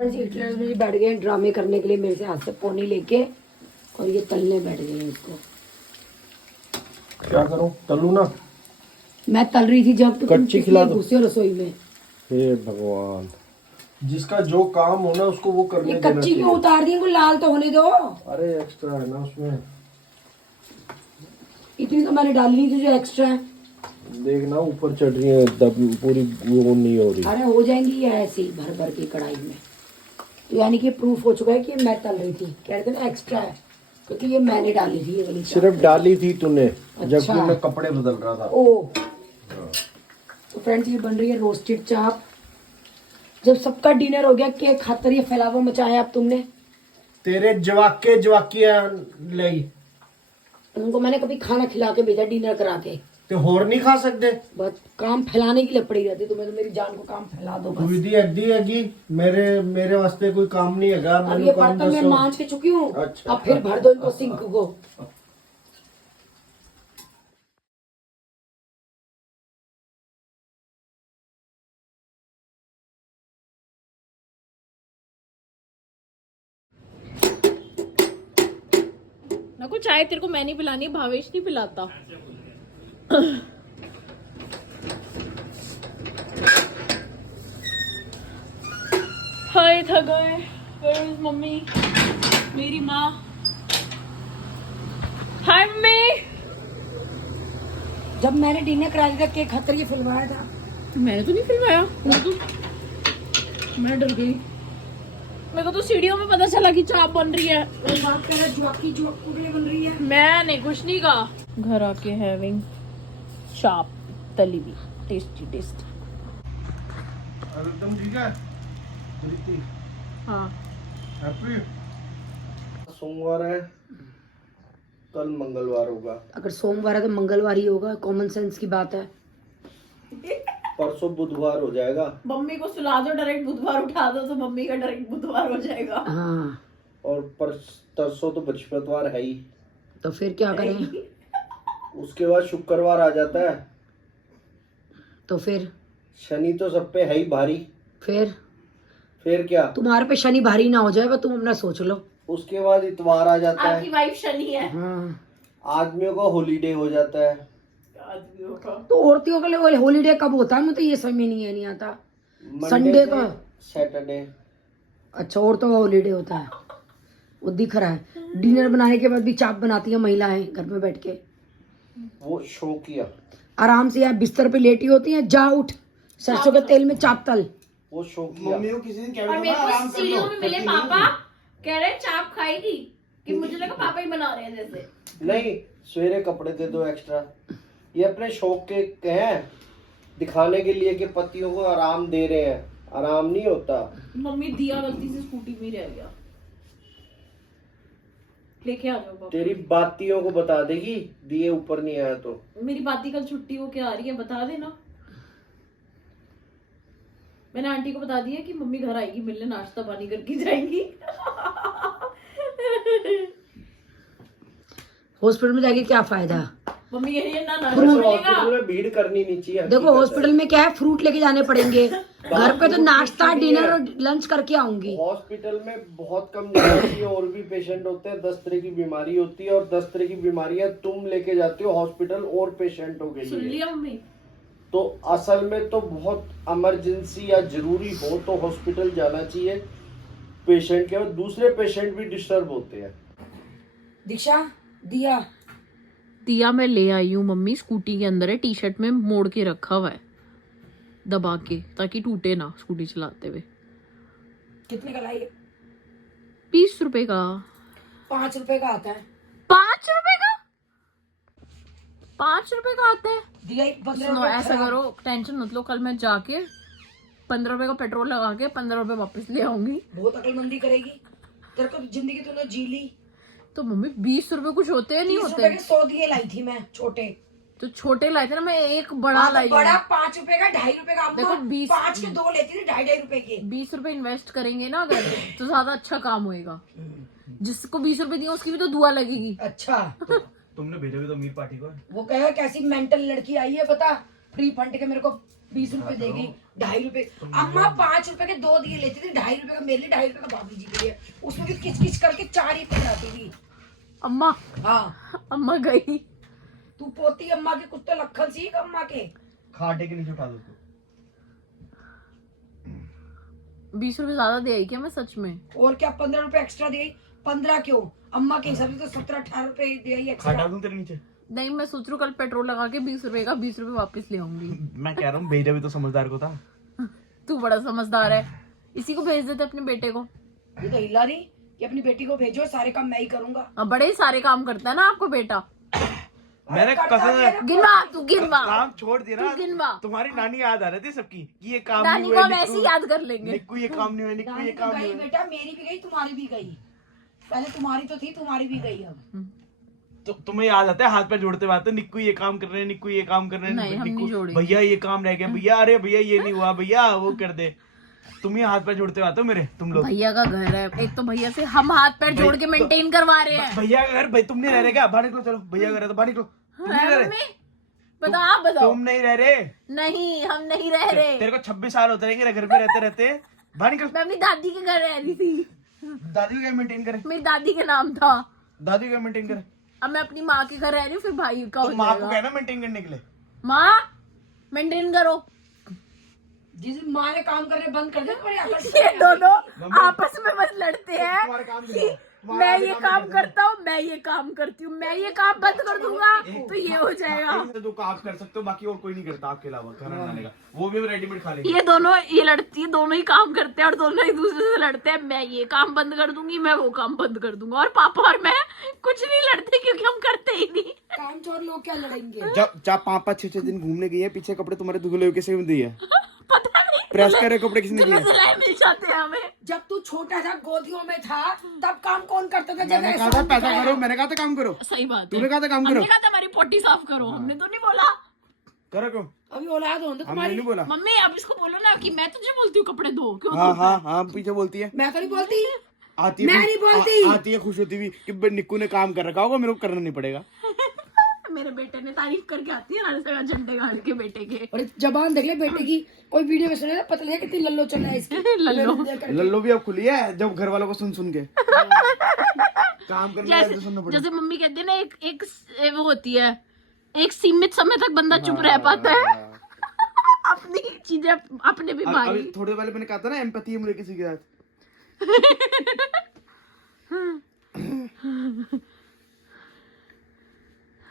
जी बैठ गए ड्रामे करने के लिए मेरे से, हाथ से पोनी लेके, और ये तलने बैठ गए इसको। क्या करूं, तलू ना? मैं तल रही थी जब, तो कच्ची खिला दो। घुसे रसोई में। हे भगवान, जिसका जो काम होना उसको वो करने ये देना कच्ची क्यों उतार दी? लाल तो होने दो। अरे एक्स्ट्रा है ना उसमें। इतनी तो मैंने डाली नहीं, तुझे एक्स्ट्रा है। देखना ऊपर चढ़ रही है, दब पूरी वो नहीं हो रही। अरे हो जाएंगी ये ऐसे ही भर भर की कढ़ाई में। तो यानी कि प्रूफ हो चुका है कि मैं तल रही थी, कह रहे थे ना एक्स्ट्रा है, क्योंकि ये मैंने डाली थी ये वाली। सिर्फ डाली थी तूने, जबकि अच्छा। मैं कपड़े बदल रहा था। ओ तो फ्रेंड्स, ये बन रही है रोस्टेड चाप। जब सबका डिनर हो गया, केक खातर ये फैलावा मचाया अब तुमने। तेरे जवाकिया ले उनको मैंने कभी खाना खिला के भेजा, डिनर करा के। ते होर नहीं खा सकते? बस काम फैलाने के लिए पड़ी रहती तुम्हें, तो मेरी जान को काम फैला दो बस। विधि अड्डी हैगी, मेरे वास्ते कोई काम नहीं हैगा। अब ये बर्तन मैं मांज के चुकी हूँ। अच्छा। अब फिर भर दो इनको सिंक को। ना को चाय तेरे को मैं नहीं पिलानी, भावेश नहीं पिलाता। हाय थक गए। Where is mummy? मेरी माँ। हाय मम्मी। जब मैंने डिनर करा दिया, केक खातर ये फिलवाया था। मैंने तो नहीं फिलवाया, मैं डर गई। मेरे को तो सीढ़ियों में पता चला कि चाप बन रही है। बात कर रहा जुआकी जुआकू के लिए बन रही है। मैंने कुछ नहीं कहा। घर आके हैविंग चाप तली हुई, टेस्टी टेस्टी। एकदम ठीक है प्रीति? हाँ हैप्पी? सोमवार है, कल मंगलवार होगा। अगर सोमवार है तो मंगलवार ही होगा, कॉमन सेंस की बात है। परसों बुधवार हो जाएगा। मम्मी को सुला दो, डायरेक्ट बुधवार उठा दो तो मम्मी का डायरेक्ट बुधवार हो जाएगा। हाँ और परसों तो बृहस्पतिवार है ही, तो फिर क्या करें? उसके बाद शुक्रवार आ जाता है, तो फिर शनि तो सब पे है ही भारी। फिर क्या? तुम्हारे पे शनि भारी ना हो जाए, बस तुम अपना सोच लो। उसके बाद इतवार आ जाता आपकी है। वाइफ शनि है। हाँ आदमियों का हॉलीडे हो जाता है। आदमियों का तो औरतियों के लिए हॉलीडे कब होता है? मुझे ये समझ में नहीं आता। संडे का, सैटरडे। अच्छा औरतों का हॉलीडे होता है, वो दिख रहा है। डिनर बनाने के बाद भी चाप बनाती है महिलाएं घर में बैठ के। वो शो किया आराम से यार बिस्तर पे लेटी होती हैं, जा उठ सरसों के तेल में चाप तल। वो शो किया। मम्मी को किसी दिन और मेरे को सीढ़ियों में मिले पापा, कह रहे चाप खाएगी, कि मुझे लगा पापा ही बना रहे हैं जैसे। नहीं, सवेरे कपड़े दे दो एक्स्ट्रा। ये अपने शौक के हैं, दिखाने के लिए कि पतियों को आराम दे रहे हैं। आराम नहीं होता। मम्मी दिया गलती से स्कूटी में ही रह गया, लेके आ जाओ पापा। तेरी बातियों को बता देगी दिए ऊपर नहीं आया तो। मेरी बाती कल छुट्टी हो के आ रही है, बता देना। मैंने आंटी को बता दिया कि मम्मी घर आएगी मिलने, नाश्ता पानी करके जाएंगी। हॉस्पिटल में जाके क्या फायदा? मम्मी कह रही है ना नाश्ता हॉस्पिटल में भीड़ करनी नहीं चाहिए। देखो हॉस्पिटल में क्या है, फ्रूट लेके जाने पड़ेंगे। घर पे तो नाश्ता डिनर और लंच करके आऊंगी। हॉस्पिटल में बहुत कम जगह चाहिए, और भी पेशेंट होते हैं। 10 तरह की बीमारी होती है, और 10 तरह की बीमारियां तुम लेके जाते हो हॉस्पिटल और पेशेंटों के सुन लिए। लिया मम्मी? तो असल में तो बहुत इमरजेंसी या जरूरी हो तो हॉस्पिटल जाना चाहिए पेशेंट के, और दूसरे पेशेंट भी डिस्टर्ब होते हैं। दीक्षा दिया मैं ले आई हूँ मम्मी, स्कूटी के अंदर है, टी शर्ट में मोड़ के रखा हुआ है दबा के, ताकि टूटे ना स्कूटी चलाते हुए। कितने का लाई? 20 रुपए का। 5 रुपए का आता है। 5 रुपए का? 5 रुपए का आता है? दिया सुनो, ऐसा करो, टेंशन मत लो, कल मैं जाके 15 रुपए का पेट्रोल लगा के 15 रुपए वापस ले आऊंगी। बहुत अकलमंदी करेगी। तेरे को जिंदगी तूने जी ली। तो मम्मी 20 रुपए कुछ होते हैं? नहीं होते। 100 दिए लाई थी मैं, छोटे। तो छोटे लाए थे ना, मैं एक बड़ा लाई हूँ। बड़ा 5 रुपए का, 2.5 रुपए का। देखो 5 के 2 लेती थी, 2.5 रुपए के। 20 रुपए इन्वेस्ट करेंगे ना अगर, तो ज्यादा अच्छा काम होएगा। जिसको 20 रुपए दिए उसकी भी तो दुआ लगेगी। अच्छा तुमने भेजा भी तो अमीर पार्टी को। वो कहे कैसी मेंटल लड़की आई है पता, फ्री फंड के मेरे को 20 रुपए देगी, 2.5 रुपए। अम्मा 5 रुपए के 2 दिए लेती थी, 2.5 रुपए का मेरे लिए, 2.5 रुपए का भाभी जी के लिए। उसमें भी किच किच करके 4 ही पकड़ाती थी। अम्मा हाँ अम्मा गई। तू पोती अम्मा के, कुछ तो लखन सीख अम्मा के। खाटे के नीचे उठा दो तू। 20 रुपए ज्यादा दे आई क्या मैं सच में? और क्या 15 रुपए एक्स्ट्रा दे? 15 क्यों, अम्मा के हिसाब से तो 17-18 रुपए दे आई एक्स्ट्रा। खाटा दूं तेरे नीचे? नहीं, मैं सोच रही हूँ कल पेट्रोल लगा के 20 रुपए का 20 रुपए वापस ले आऊंगी। मैं कह रहा हूँ भेजा भी तो समझदार को था। तू बड़ा समझदार है, इसी को भेज देते अपने बेटे को। ये तो हिला रही कि अपनी बेटी को भेजो, सारे काम मैं ही करूंगा। अब बड़े ही सारे काम करता है ना आपको बेटा। मैंने कसम गिनवा, तू गिनवा, काम छोड़ दिया ना। तू गिनवा। तुम्हारी नानी याद आ रही थी सबकी कि ये काम नानी नहीं को हुआ, हम ऐसे ही याद कर लेंगे। निक्कू ये काम नहीं हुआ, निक्कू ये नानी तो काम गई नहीं हुआ। बेटा, मेरी भी गई, तुम्हारी भी गई। पहले तुम्हारी तो थी, तुम्हारी भी गई अब। तो तुम्हें याद आता है हाथ पैर जोड़ते बात है, निक्कू ये काम कर रहे हैं, निक्कू ये काम कर रहे हैं। नहीं, हम नहीं निक्कू, जोड़ेंगे। भैया ये काम रह गया, भैया अरे भैया ये नहीं हुआ, भैया वो कर दे। तुम ही हाथ पैर जोड़ते आते हो मेरे, तुम लोग। भैया का घर है, एक तो भैया से हम हाथ पैर जोड़ के मेंटेन करवा रहे हैं। भैया का घर, भाई तुम नहीं रह रहे क्या? बाहर निकलो, चलो भैया का घर है तो बाहर निकलो। तुम नहीं रह रहे? मम्मी बताओ, आप बताओ। तुम नहीं रह रहे? नहीं, हम नहीं रह रहे। तेरे को 26 साल होते रहेंगे घर पे रहते रहते। बाहर निकल। मैं अपनी दादी के घर रह रही थी, दादी को क्या मेंटेन करे? मेरी दादी के नाम था। दादी को क्या मेंटेन करे? अब मैं अपनी माँ के घर रह रही हूँ, फिर भाई का हो तो माँ को जाएगा। कहना मेंटेन करने के लिए। माँ मेंटेन करो। जिस दिन माँ ने काम करने बंद कर दिया, ये दोनों आपस में बस लड़ते हैं तुम्हारा काम कि दिखाओ। मैं ये काम करता हूँ, मैं ये काम करती हूँ, मैं ये काम बंद कर दूंगा तो ये हो जाएगा। जो आप कर सकते हो बाकी और कोई नहीं करता आपके अलावा खाना बनाने का, वो भी रेडीमेड खा लेंगे। ये दोनों ये लड़ती है, दोनों ही काम करते हैं और दोनों एक दूसरे से लड़ते हैं। मैं ये काम बंद कर दूंगी, मैं वो काम बंद कर दूंगा। और पापा और मैं कुछ नहीं लड़ते क्योंकि हम करते ही नहीं। काम चोर लोग क्या लड़ेंगे? जब 5-6 दिन घूमने गई है, पीछे कपड़े तुम्हारे धुले हुए किसने दिए? पता नहीं, प्रेस करे कपड़े किसने दिए? सिलाई मिल जाते हैं हमें। जब तू छोटा था, गोदियों में था, तब काम कौन करता था? जब मैंने कहा था पैसा करो, मैंने कहा था काम करो। सही बात है, तूने कहा था काम करो। हमने कहा था हमारी पोटी साफ करो, हमने तो नहीं बोला। करो क्यों? अभी औलाद हो तो हमने तुम्हारी। नहीं बोला। मम्मी आप इसको बोलो ना कि मैं तुझे बोलती हूँ कपड़े धो, क्यों हाँ धोता है? हाँ हाँ, पीछे बोलती है। मैं तो नहीं बोलती। आती है मैं नहीं बोलती। आती है खुश होती हुई कि भाई निक्कू ने काम कर रखा होगा, मेरे को करना नहीं पड़ेगा। मेरे बेटे ने तारीफ करके आती है हर जगह झंडे गाड़ के बेटे के। और जबान देख ले बेटे की, कोई वीडियो में सुने पता कितनी लल्लो चल रहा है इसकी। लल्लो। लल्लो भी अब खुली है जब घर वालों को सुन सुन के काम करने जैसे का सुनना पड़े। जैसे मम्मी कहती है ना, एक वो होती है, एक सीमित समय तक बंदा चुप रह पाता है। अपनी चीजें अपने भी भारी। अभी थोड़े पहले मैंने कहा था ना, एम्पैथी है मुझे किसी के साथ।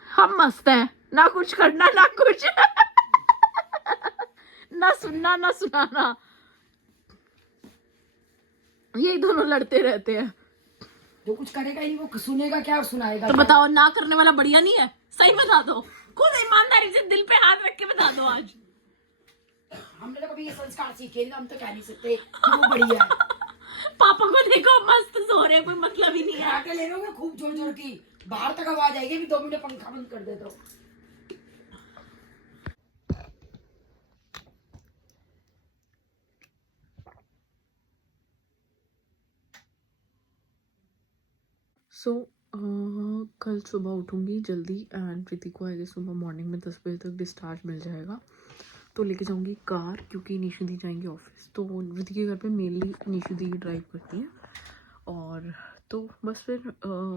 हम मस्त हैं, ना कुछ करना ना कुछ ना सुनना ना सुनाना। ये दोनों लड़ते रहते हैं। जो कुछ करेगा ही वो सुनेगा क्या और सुनाएगा तो क्या? बताओ, ना करने वाला बढ़िया नहीं है? सही बता दो, खुद ईमानदारी से दिल पे हाथ रख के बता दो। आज हमने तो कभी ये संस्कार सीखे नहीं, हम तो कह नहीं सकते कि वो बढ़िया है। पापा को देखो मस्त सो रहे, कोई मतलब ही नहीं है। आके ले लोगे खूब जोर जोर की, बाहर तक आवाज आएगी। भी 2 मिनट पंखा बंद कर दे दो। सो कल सुबह उठूंगी जल्दी एंड प्रीति को आएगी सुबह मॉर्निंग में 10 बजे तक डिस्चार्ज मिल जाएगा। तो लेके जाऊंगी कार, क्योंकि निशु दी जाएंगे ऑफिस। तो प्रीति के घर पे मेनली निशु दी ड्राइव करती है। और तो बस फिर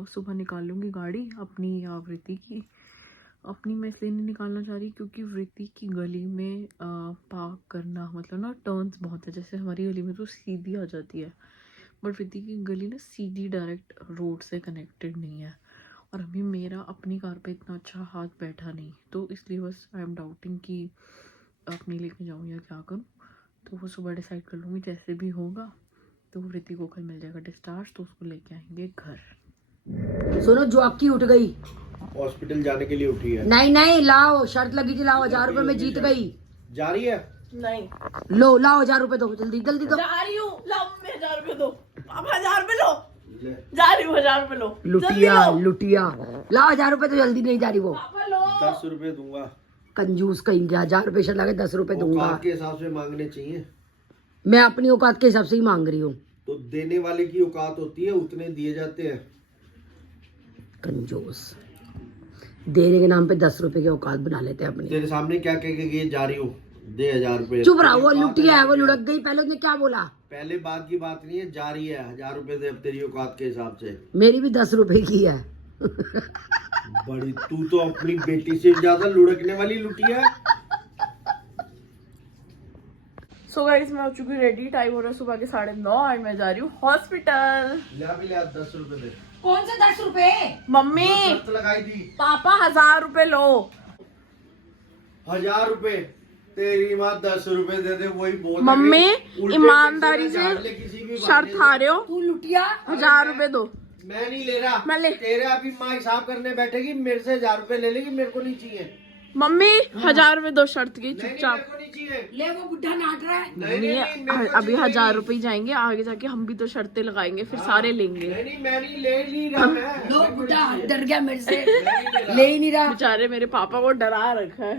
सुबह निकाल लूँगी गाड़ी अपनी या वृत्ति की। अपनी मैं इसलिए नहीं निकालना चाह रही क्योंकि वृत्ति की गली में पार्क करना मतलब ना टर्न्स बहुत है। जैसे हमारी गली में तो सीधी आ जाती है, बट वृत्ति की गली ना सीधी डायरेक्ट रोड से कनेक्टेड नहीं है। और अभी मेरा अपनी कार पे इतना अच्छा हाथ बैठा नहीं, तो इसलिए बस आई एम डाउटिंग कि अपनी लेके जाऊँ या क्या करूँ। तो वो सुबह डिसाइड कर लूँगी जैसे भी होगा। तो वृत्ति को कल मिल जाएगा डिस्चार्ज, तो उसको लेके आएंगे घर। सुनो, जो आपकी उठ गई, हॉस्पिटल जाने के लिए उठी है। नहीं नहीं लाओ, शर्त लगी थी, लाओ 1000 रुपए में जीत गई। जा रही है? नहीं लो लाओ 1000 रुपए दो, जल्दी जल्दी दो। जा रही हूँ, लाओ मेरे 1000 रुपए दो। पापा 1000 रुपए लो, जा रही हूँ, 1000 रुपए लो। लुटिया लुटिया, लाओ 1000 रुपए तो जल्दी नहीं जा रही वो। पापा लो। 10 रुपए दूंगा। कंजूस कहीं, 1000 रुपए से लगे 10 रुपए दूंगा। औकात के हिसाब से मांगने चाहिए। मैं अपनी औकात के हिसाब से ही मांग रही हूँ। तो देने वाले की औकात होती है, उतने दिए जाते हैं। कंजूस। देने के नाम पे 10 रुपए की औकात बना लेते हैं अपनी। तेरे सामने क्या कह के ये जा रही हूँ, दे 1000 रुपए। चुप रहा, वो लुटिया है, वो लुढ़क गई। पहले उसने क्या बोला? पहले बात की बात नहीं है, जा रही है 1000 रुपए दे अब तेरी औकात के हिसाब से। मेरी भी 10 रुपए की है। बड़ी तू तो अपनी बेटी से ज्यादा लुढ़कने वाली लुटिया है। सो गाइस मैं हो चुकी रेडी, टाइम हो रहा है सुबह के 9:30 एंड मैं जा रही हूँ हॉस्पिटल। ले 10 रुपए दे। कौन से 10 रुपए? मम्मी शर्त लगाई थी। पापा 1000 रुपए लो। 1000 रुपए तेरी माँ 10 रुपए दे दे, वही बहुत। मम्मी ईमानदारी से शर्त हारे हो, तू लुटिया। 1000 रुपए दो। मैं नहीं ले रहा। मैं ले। तेरे अभी माँ हिसाब करने बैठेगी, मेरे से 1000 रुपए ले लेगी, मेरे को नहीं चाहिए। मम्मी 1000 रुपए दो शर्त की, नहीं, चुपचाप। मेरे को नहीं चाहिए। ले, वो बुढ़ा नाट रहा है। नहीं, नहीं, नहीं, मेरे को अभी चाहिए 1000 नहीं। रुपए ही जाएंगे, आगे जाके हम भी तो शर्तें लगाएंगे, फिर सारे लेंगे। नहीं नहीं, मैं नहीं ले नहीं रहा। मैं लो, बुढ़ा डर गया मेरे से, ले ले ही नहीं रहा। बेचारे मेरे पापा को डरा रखा है।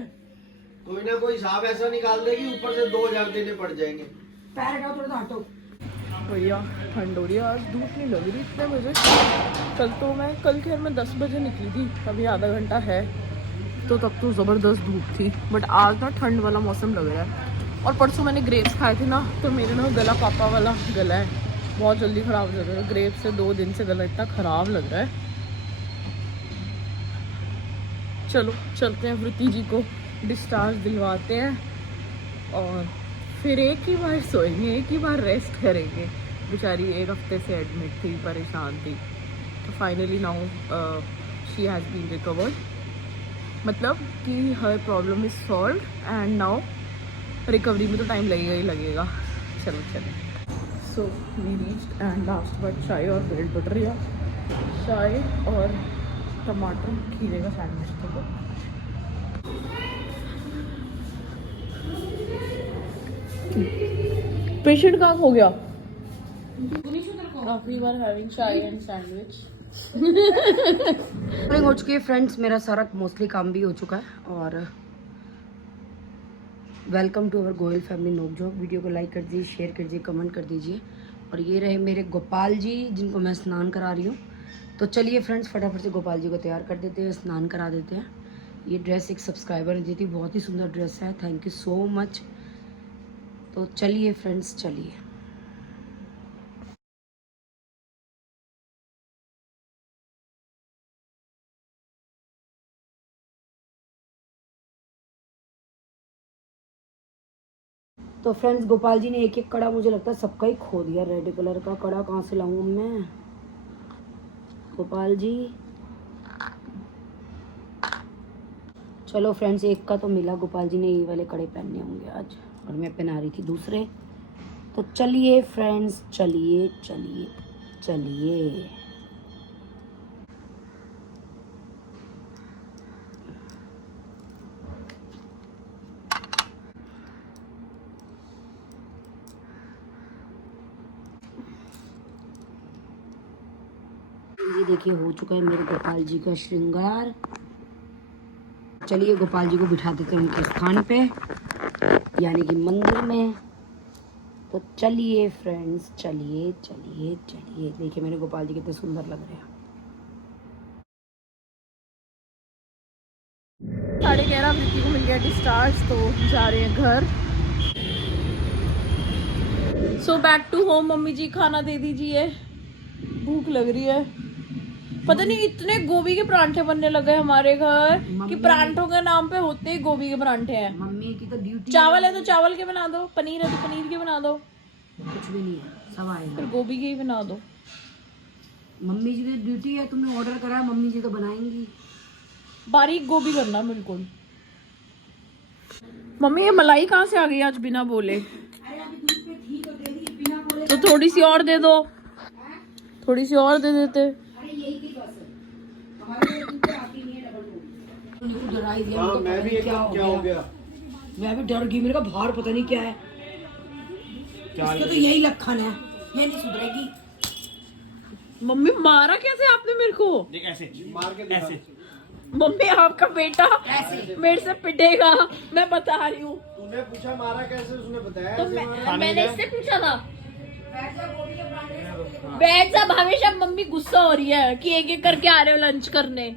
कोई ना कोई हिसाब ऐसा निकाल देगी, ऊपर से 2000 देने पड़ जाएंगे। पैर हटाओ, थोड़ा सा हटो। भैया ठंड हो रही है, आज धूप नहीं लग रही इतने बजे। कल खैर मैं 10 बजे निकली थी, अभी आधा घंटा है, तो तब तो ज़बरदस्त धूप थी। बट आज ना ठंड वाला मौसम लग रहा है। और परसों मैंने ग्रेप्स खाए थे ना, तो मेरे ना गला पापा वाला गला है, बहुत जल्दी ख़राब हो जाता है। ग्रेप्स से 2 दिन से गला इतना ख़राब लग रहा है। चलो चलते हैं, वृत्ति जी को डिस्चार्ज दिलवाते हैं और फिर एक ही बार सोएंगे, एक ही बार रेस्ट करेंगे। बेचारी 1 हफ्ते से एडमिट थी, परेशान थी, तो finally now she has been recovered, मतलब कि हर problem is solve and now recovery में तो टाइम लगेगा ही लगेगा। चलो चलो। So we reached and last but चाय और ब्रेड बटर, या चाय और टमाटर खीरे का सैंडविच था। पेशेंट कहाँ हो गया? आखिरी बार हैविंग चाय एंड सैंडविच। हो चुकी है फ्रेंड्स, मेरा सारा मोस्टली काम भी हो चुका है। और welcome to our Goyal family Nokjhonk. Video को लाइक कर दीजिए, शेयर कर दीजिए, कमेंट कर दीजिए। और ये रहे मेरे गोपाल जी, जिनको मैं स्नान करा रही हूँ। तो चलिए फ्रेंड्स, फटाफट से गोपाल जी को तैयार कर देते हैं, स्नान करा देते हैं। ये ड्रेस एक सब्सक्राइबर ने दी थी, बहुत ही सुंदर ड्रेस है, थैंक यू सो मच। तो चलिए फ्रेंड्स, चलिए। तो फ्रेंड्स, गोपाल जी ने एक एक कड़ा, मुझे लगता है सबका ही खो दिया। रेड कलर का कड़ा कहाँ से लाऊं मैं? गोपाल जी, चलो फ्रेंड्स, एक का तो मिला। गोपाल जी ने ये वाले कड़े पहनने होंगे आज, और मैं पहना रही थी दूसरे। तो चलिए फ्रेंड्स, चलिए चलिए चलिए। ये देखिए, हो चुका है मेरे गोपाल जी का श्रृंगार। चलिए गोपाल जी को बिठा देते हैं उनके स्थान पे, यानी कि मंदिर में। तो चलिए फ्रेंड्स, चलिए चलिए चलिए। देखिए मेरे गोपाल जी कितने सुंदर लग रहे हैं। 11:30 वृत्ति को मिल गया डिस्चार्ज, तो जा रहे हैं घर। So back to home. Mummy जी खाना दे दीजिए, भूख लग रही है। पता नहीं इतने गोभी के परांठे बनने लगे हमारे घर कि परांठों के नाम पे होते ही गोभी के परांठे हैं। मम्मी की तो ड्यूटी। चावल है तो चावल के बना दो, पनीर है तो पनीर के बना दो, कुछ भी नहीं है, सब आएगा। फिर गोभी के ही बना दो। मम्मी जी की ड्यूटी है, तुमने ऑर्डर करा है, मम्मी जी तो बनाएंगी। बारीक गोभी करना बिल्कुल। मम्मी ये मलाई कहाँ से आ गई आज बिना बोले? तो थोड़ी सी और दे दो, थोड़ी सी और दे देते। हाँ, मैं भी एकदम क्या हो गया? मैं भी डर गई, मेरे का भार पता नहीं क्या है। इसके तो यही लक्षण है, ये नहीं सुधरेगी। मम्मी मारा कैसे आपने मेरे को? ऐसे मार के ऐसे। मम्मी आपका बेटा मेरे से पिटेगा, मैं बता रही हूँ। तूने पूछा मारा कैसे, उसने बताया तो ऐसे मारा। मैंने इससे पूछा था। बैठ जा, हमेशा मम्मी गुस्सा हो रही है कि एक एक करके आ रहे हो लंच करने।